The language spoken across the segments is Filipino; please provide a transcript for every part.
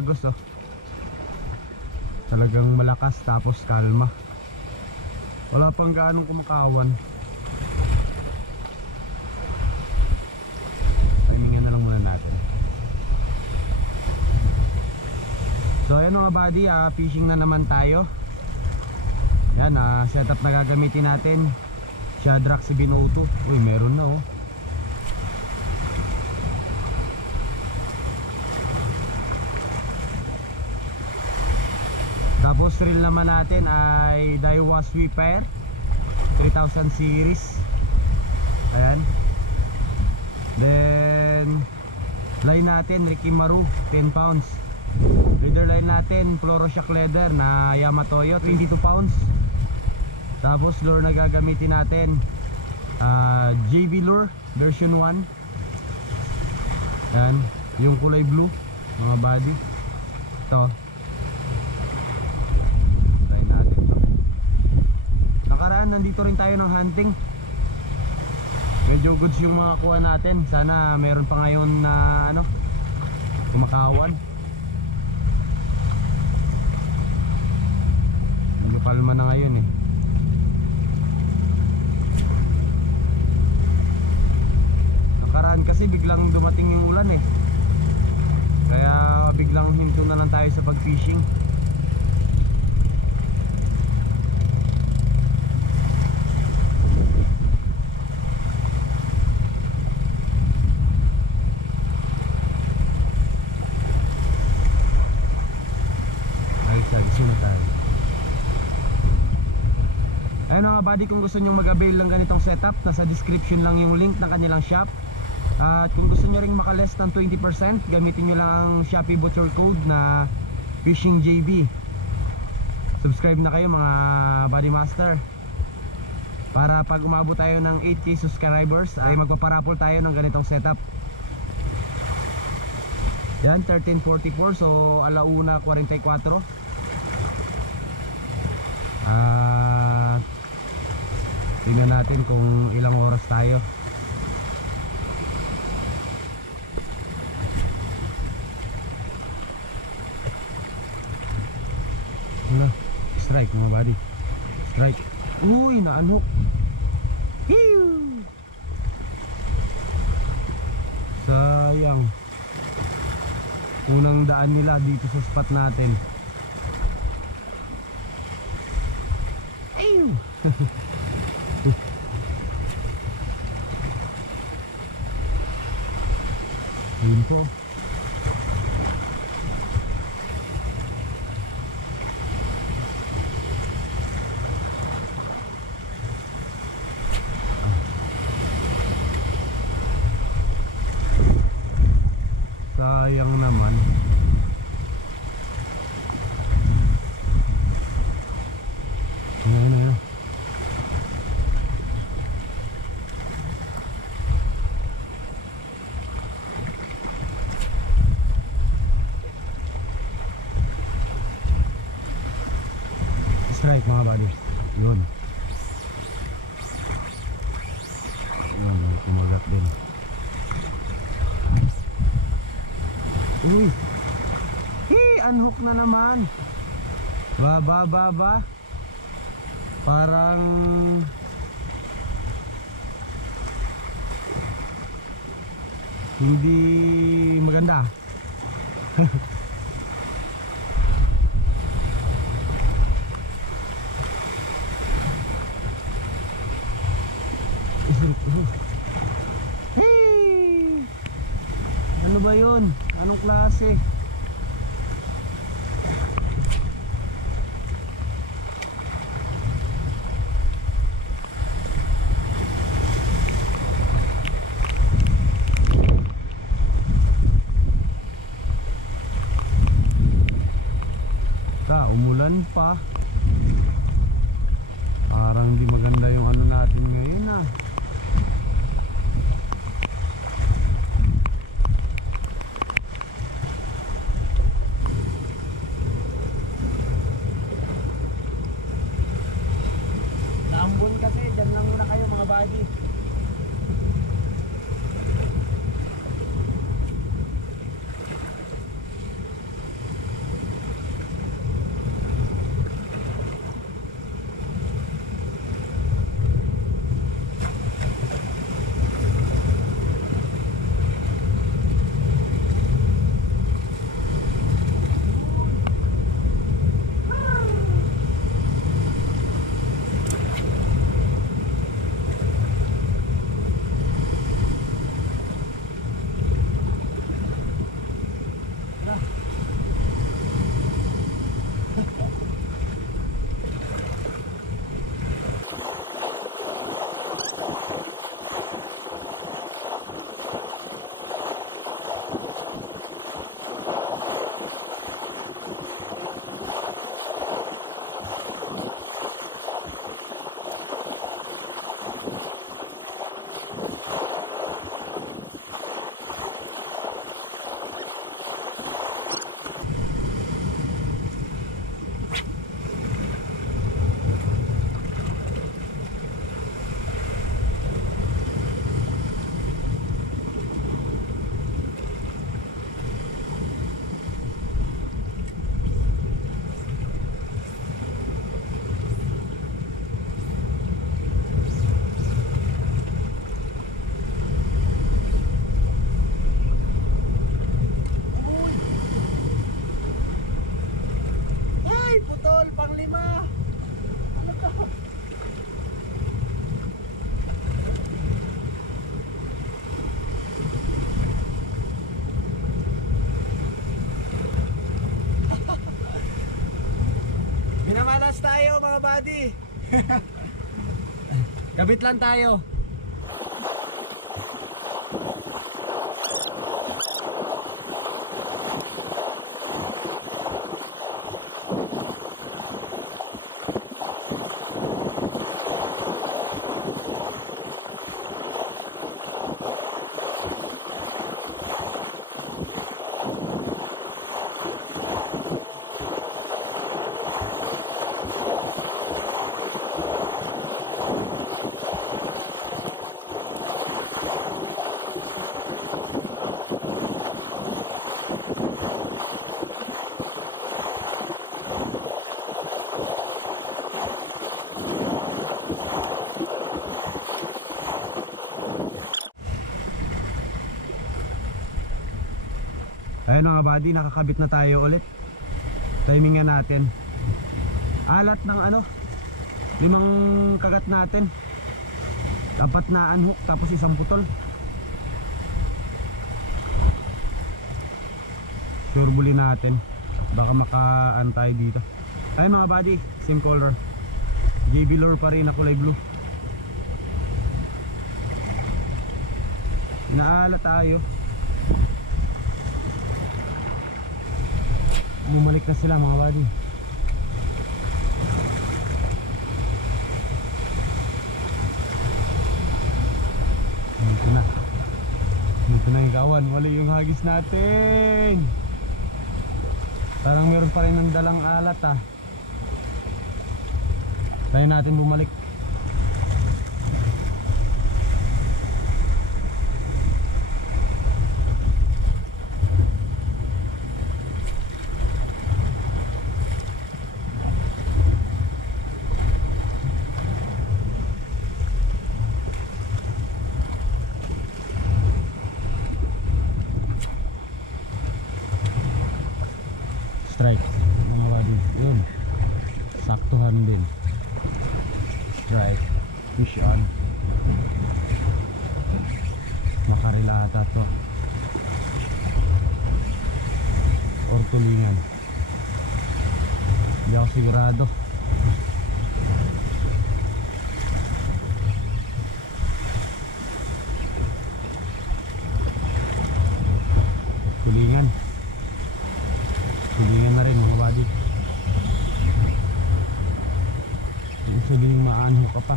agos oh. Talagang malakas tapos kalma. Wala pang gaanong kumakawan. Timingan na lang muna natin. So ayun mga buddy, fishing na naman tayo. Yan, setup na gagamitin natin, Shadrack 702. Uy, meron na oh. Tapos reel naman natin ay Daiwa Sweeper 3000 series. Ayan. Then line natin Ricky Maru 10 pounds. Leader line natin Fluoroshock leather na Yamatoyo 22 pounds. Tapos lure na gagamitin natin JB lure version 1. Ayan, yung kulay blue mga body. Ito. Try natin to. Nakaraan nandito rin tayo ng hunting. Medyo goods yung mga kuha natin. Sana meron pa ngayon na kumakawan. Medyo kalma na ngayon eh. Nakaraan kasi biglang dumating yung ulan eh. Kaya biglang hinto na lang tayo sa pag-fishing. Ayun mga buddy, kung gusto nyo mag-avail ng ganitong setup, nasa description lang yung link ng kanilang shop. At kung gusto nyo ring makaless ng 20%, gamitin nyo lang ang Shopee voucher code na FishingJB. Subscribe na kayo mga buddy master, para pag umabot tayo ng 8k subscribers ay magpaparapol tayo ng ganitong setup. Yan, 13:44, so 1:44. Tingnan natin kung ilang oras tayo. Strike mga buddy. Strike. Uy, naanhook. Sayang. Unang daan nila dito sa spot natin. Yun po. Sayang naman. Ayan. Strike mga buddy. Yun. Yun, kumagat din. Uy. Unhook na naman. Ba. Parang hindi maganda. Hey! Ano ba yun? Anong klase? Umulan pa. Parang di maganda yung ano natin ngayon ah. Naambon kasi, dyan lang muna kayo mga buddy. Pang-5. Ano to? Minamalas tayo mga buddy. Kabit lang tayo. Ayun mga buddy, nakakabit na tayo ulit. Timingan natin. Alat ng 5 kagat natin. 4 na unhook tapos 1 putol. Surebulin natin. Baka makaan tayo dito. Ayun mga buddy, same color. JB lure pa rin na kulay blue. Inaalat tayo. Bumalik na sila mga buddy. Dito na yung kawan. Wali yung hagis natin. Parang meron pa rin ng dalang alat Tayo natin bumalik. Strike mga buddy, yun, saktuhan din. Strike, fish on. Makarilata to or tulingan, hindi ako sigurado. Tulingan na rin mga buddy. Kung sabihin maanho ka pa.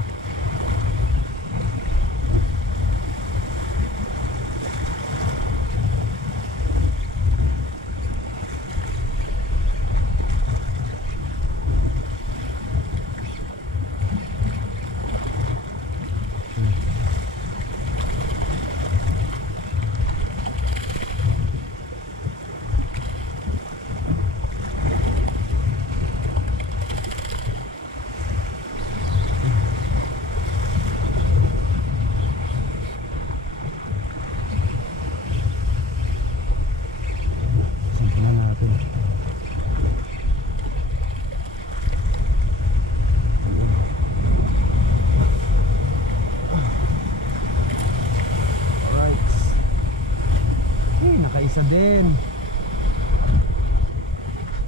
Nakaisa din.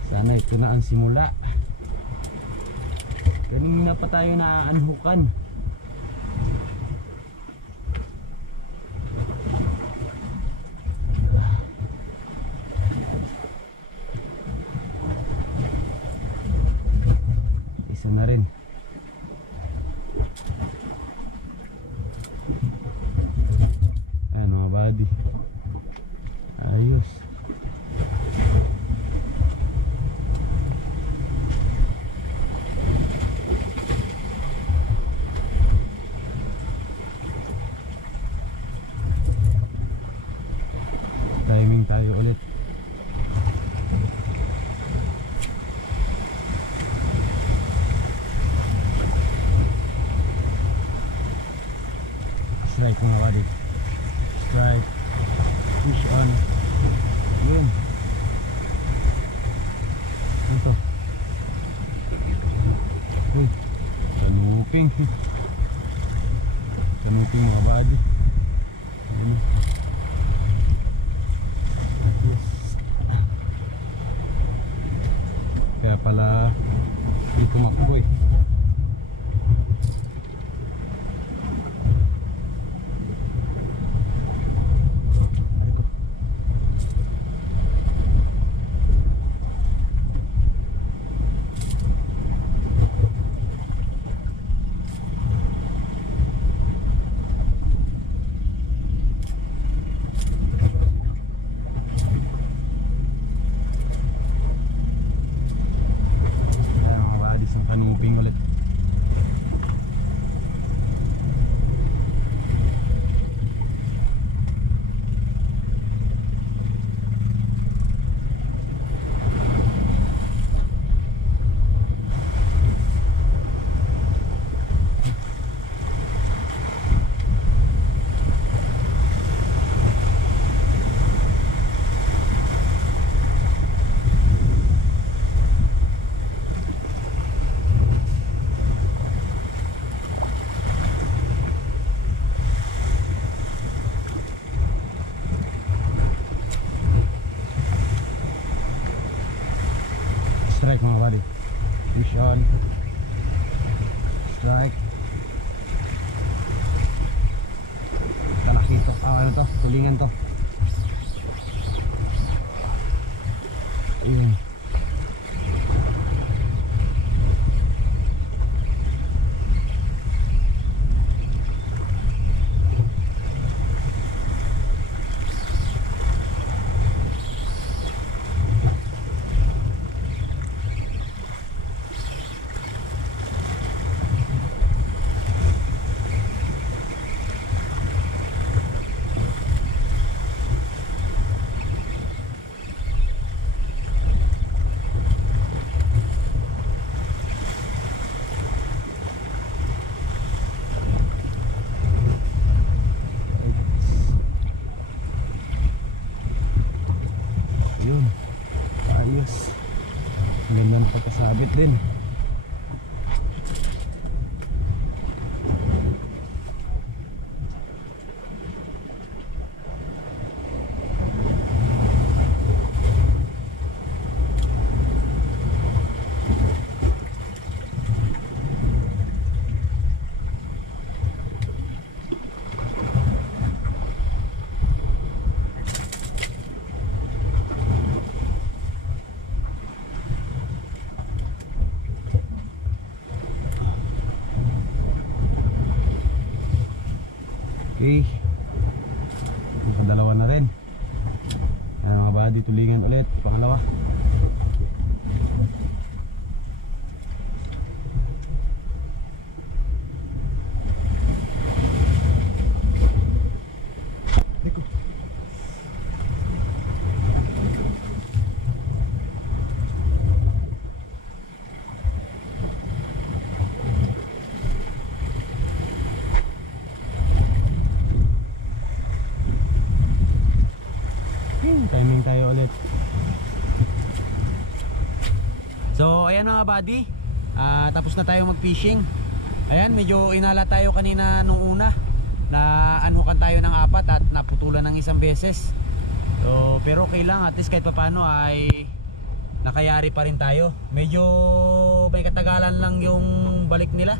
Sana ito na ang simula. Kanina pa tayo naaanhukan. Isa na rin. Ano mga buddy, ayos. Timing tayo ulit. Strike mga buddy, strike, push on. Yun. Ito. Kanuping. Kanuping mga buddy. Ayan. Yes. Kaya pala hindi tumakbo eh. Kanuping ulit. Strike mga buddy. Fish on. Strike. Talaki to. Ano to? Tulingan to. Ayun. Yun, ayos. Ganda ng pagkasabit din. Okay, nakadalawa na rin. Ayan mga buddy, tulingan ulit, pangalawa. Timing tayo ulit. So ayan mga buddy, tapos na tayo mag fishing. Ayan, medyo inala tayo kanina nung una. Na anhukan tayo ng 4 at naputulan ng isang beses. So pero okay lang, at least kahit papano ay nakayari pa rin tayo. Medyo may katagalan lang yung balik nila.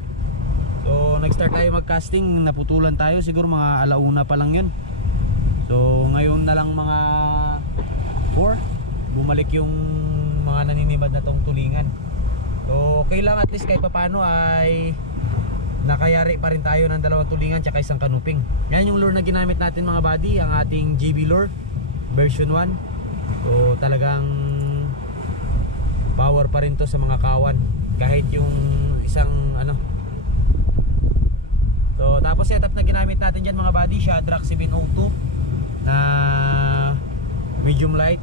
So nag-start tayo mag casting, naputulan tayo siguro mga 1:00 pa lang yun. So ngayon na lang mga 4 bumalik yung mga naninimad na tong tulingan. So okay lang, at least kahit papano ay nakayari pa rin tayo ng 2 tulingan tsaka isang kanuping. Yan yung lure na ginamit natin mga buddy, ang ating GB lure version 1. So talagang power pa rin to sa mga kawan, kahit yung isang ano. So tapos setup na ginamit natin dyan mga buddy, Shadrack 702 na medium light.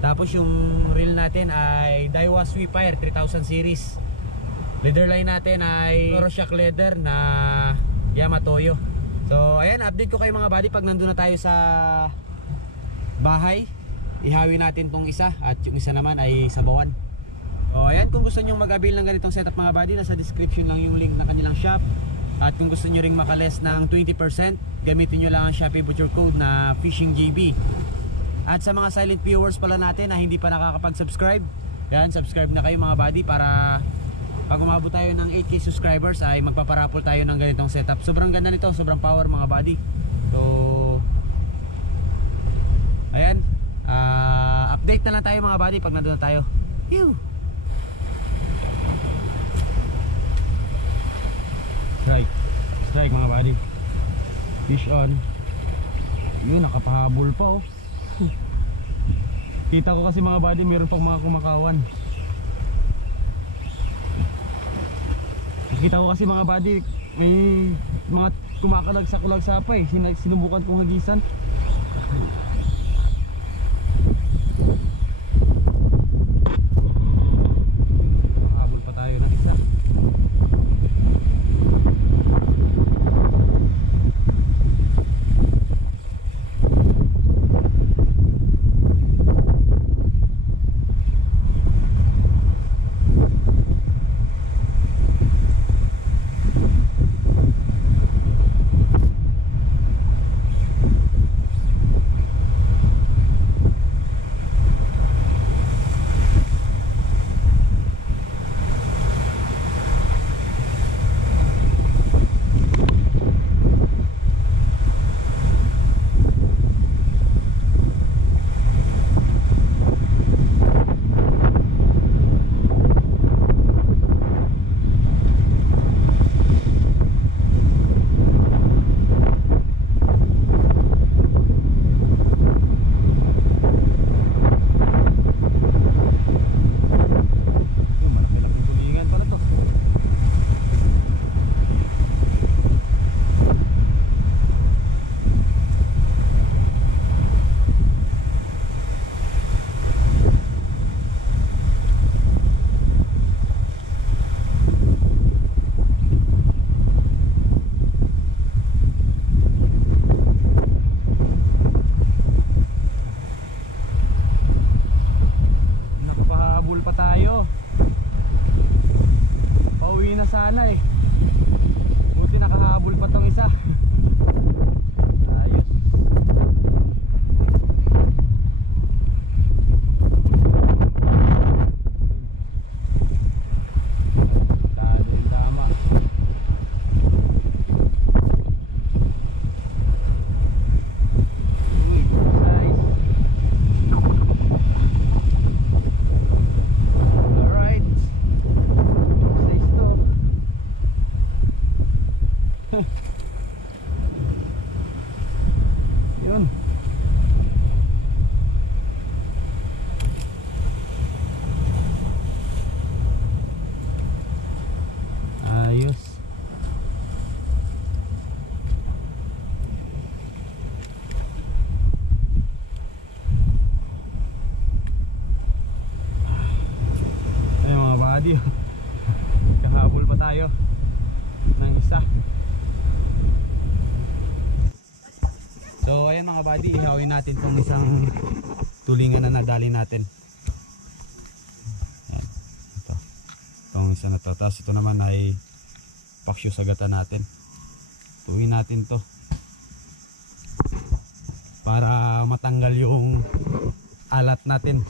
Tapos yung reel natin ay Daiwa Sweetfire 3000 series. Leader line natin ay Rorschach leather na Yamatoyo. So ayan, update ko kayo mga buddy pag nandun na tayo sa bahay. Ihawi natin tong isa at yung isa naman ay sabawan. So ayan, kung gusto nyo mag-avail ng ganitong setup mga buddy, nasa description lang yung link ng kanilang shop. At kung gusto nyo ring makaless ng 20%, gamitin nyo lang ang Shopee Butcher code na FishingJB. At sa mga silent viewers pala natin na hindi pa nakakapag-subscribe, yan, subscribe na kayo mga buddy para pag umabot tayo ng 8K subscribers ay magpaparapol tayo ng ganitong setup. Sobrang ganda nito, sobrang power mga buddy. So ayan, update na lang tayo mga buddy pag nandun na tayo. Phew! Strike mga buddy. Fish on. Yun, nakapahabol pa oh. Kita ko kasi mga buddy, meron pang mga kumakawan. Kita ko kasi mga buddy, may mga kumakalagsa-kulagsa pa eh. Sinubukan kong hagisan. Nakahabol pa tayo ng isa. Sana eh. Buti nakahabol pa tong isa. Ayos. Tado yung tama. Uy, nice. Alright. Nice to. Yun. Ayos. Ay mga buddy, kahabol pa tayo ng isa. So ayan mga buddy, ihawin natin itong isang tulingan na nadali natin. Ayan, ito. Itong isa na to. Tapos ito naman ay paksyo sagatan natin. Tuwin natin to para matanggal yung alat natin.